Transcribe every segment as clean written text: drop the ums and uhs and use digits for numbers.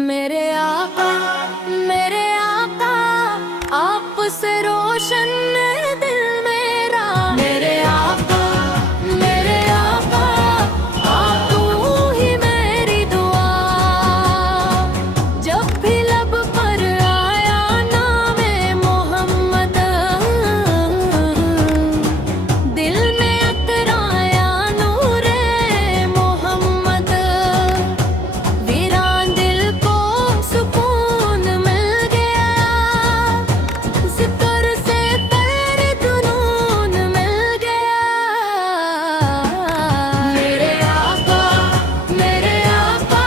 मेरे आका आप से रोशन दिल मेरा। मेरे आका आप तू ही मेरी दुआ। जब भी लब पर आया नामे मोहम्मद, दिल में अतराया नूरे मोहम्मद। वीरान दिल को सुकून मिल गया, जिक्र से तर जुनून मिल गया। मेरे आका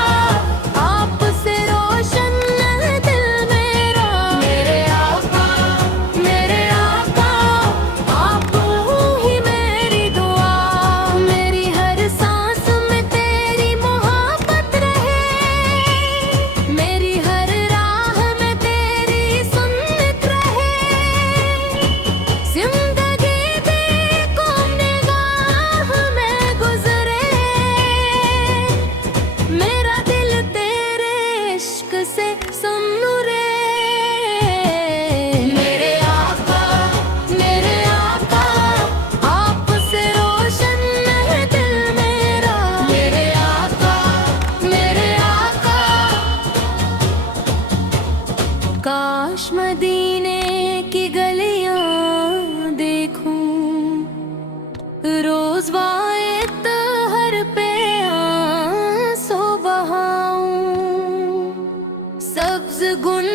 आप से रोशन दिल मेरा। मेरे आका आप तू ही मेरी दुआ। मेरी हर सांस में तेरी मोहब्बत रहे, मेरी हर राह में तेरी सुन्नत रहे। जिंदगी भी गुम निगाह में गुजरे, मेरा दिल तेरे इश्क से सन्नुरे। मेरे आका आप से रोशन है दिल मेरा। मेरे आका काश मदीने की गलियां देखूं, रोज वायत हर पे आंसू बहाऊं। सब्ज गुन